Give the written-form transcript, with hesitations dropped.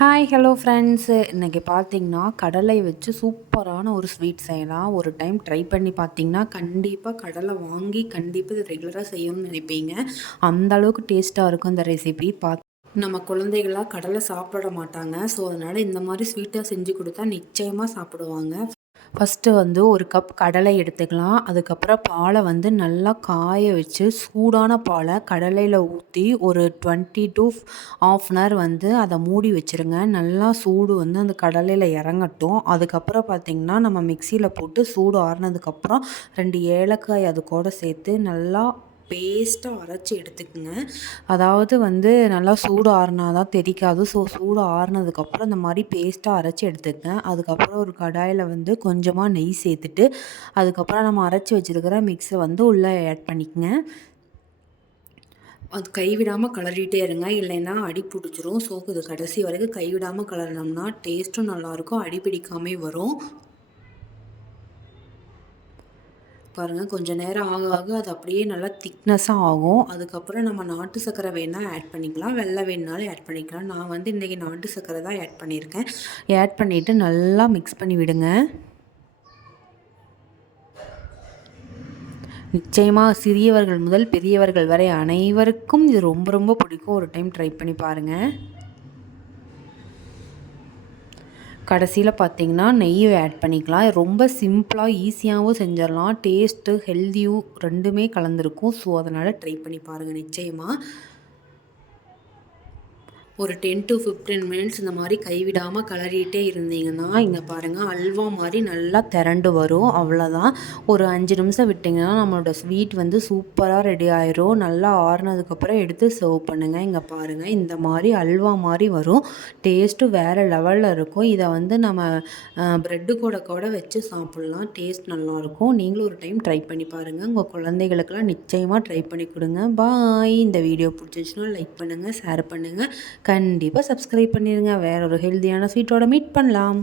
Hi hello friends இன்றைக்கி பார்த்தீங்கன்னா கடலை வச்சு சூப்பரான ஒரு ஸ்வீட் செய்யலாம். ஒரு டைம் ட்ரை பண்ணி பார்த்தீங்கன்னா கண்டிப்பாக கடலை வாங்கி கண்டிப்பாக இது ரெகுலராக செய்யணும்னு நினைப்பீங்க. அந்த அளவுக்கு டேஸ்ட்டாக இருக்கும் இந்த ரெசிபி. நம்ம குழந்தைகளாக கடலை சாப்பிட மாட்டாங்க. ஸோ அதனால் இந்த மாதிரி ஸ்வீட்டாக செஞ்சு கொடுத்தா நிச்சயமாக சாப்பிடுவாங்க. ஃபஸ்ட்டு வந்து ஒரு கப் கடலை எடுத்துக்கலாம். அதுக்கப்புறம் பாலை வந்து நல்லா காய வச்சு சூடான பாலை கடலையில் ஊற்றி ஒரு 20 to ½ அன் ஹவர் வந்து அதை மூடி வச்சுருங்க. நல்லா சூடு வந்து அந்த கடலையில் இறங்கட்டும். அதுக்கப்புறம் பார்த்திங்கன்னா நம்ம மிக்சியில் போட்டு சூடு ஆறுனதுக்கப்புறம் 2 ஏலக்காய் அது கூட சேர்த்து நல்லா பேஸ்ட்டாக அரைச்சி எடுத்துக்கோங்க. அதாவது வந்து நல்லா சூடு ஆறுனா தான் தெரிக்காது. ஸோ சூடு ஆறுனதுக்கப்புறம் இந்த மாதிரி பேஸ்ட்டாக அரைச்சி எடுத்துக்கங்க. அதுக்கப்புறம் ஒரு கடாயில் வந்து கொஞ்சமாக நெய் சேர்த்துட்டு அதுக்கப்புறம் நம்ம அரைச்சி வச்சுருக்கிற மிக்ஸை வந்து உள்ளே ஆட் பண்ணிக்கங்க. அது கைவிடாமல் கிளறிட்டே இருங்க, இல்லைன்னா அடி பிடிச்சிரும். ஸோ இது கடைசி வரைக்கும் கைவிடாமல் கிளறினோம்னா டேஸ்ட்டும் நல்லாயிருக்கும், அடி பிடிக்காமே வரும். பாருங்கள், கொஞ்சம் நேரம் ஆக ஆக அது அப்படியே நல்லா திக்னஸாக ஆகும். அதுக்கப்புறம் நம்ம நாட்டு சர்க்கரை வேணால் ஆட் பண்ணிக்கலாம், வெள்ளை வேணுனாலும் ஆட் பண்ணிக்கலாம். நான் வந்து இன்றைக்கி நாட்டு சர்க்கரை தான் ஆட் பண்ணியிருக்கேன். ஆட் பண்ணிவிட்டு நல்லா மிக்ஸ் பண்ணி விடுங்க. நிச்சயமாக சிறியவர்கள் முதல் பெரியவர்கள் வரை அனைவருக்கும் இது ரொம்ப ரொம்ப பிடிக்கும். ஒரு டைம் ட்ரை பண்ணி பாருங்கள். கடைசியில் பார்த்திங்கன்னா நெய்யை ஆட் பண்ணிக்கலாம். ரொம்ப சிம்பிளாக ஈஸியாகவும் செஞ்சிடலாம். டேஸ்ட்டு ஹெல்த்தியும் ரெண்டுமே கலந்துருக்கும். ஸோ அதனால் ட்ரை பண்ணி பாருங்கள் நிச்சயமாக. ஒரு 10 to 15 மினிட்ஸ் இந்த மாதிரி கைவிடாமல் கிளறிட்டே இருந்தீங்கன்னா இங்கே பாருங்கள் அல்வா மாதிரி நல்லா திரண்டு வரும். அவ்வளோதான். ஒரு 5 நிமிஷம் விட்டிங்கன்னா நம்மளோட ஸ்வீட் வந்து சூப்பராக ரெடி ஆயிரும். நல்லா ஆறுனதுக்கப்புறம் எடுத்து சர்வ் பண்ணுங்கள். இங்கே பாருங்கள் இந்த மாதிரி அல்வா மாதிரி வரும். டேஸ்ட்டு வேறு லெவலில் இருக்கும். இதை வந்து நம்ம ப்ரெட்டு கூட வச்சு சாப்பிட்லாம். டேஸ்ட் நல்லாயிருக்கும். நீங்களும் ஒரு டைம் ட்ரை பண்ணி பாருங்கள். உங்கள் குழந்தைகளுக்கெல்லாம் நிச்சயமாக ட்ரை பண்ணி கொடுங்க. பாய். இந்த வீடியோ பிடிச்சிச்சுன்னா லைக் பண்ணுங்கள், ஷேர் பண்ணுங்கள், கண்டிப்பாக சப்ஸ்கிரைப் பண்ணிடுங்க. வேற ஒரு ஹெல்த்தியான ஸ்வீட்டோட மீட் பண்ணலாம்.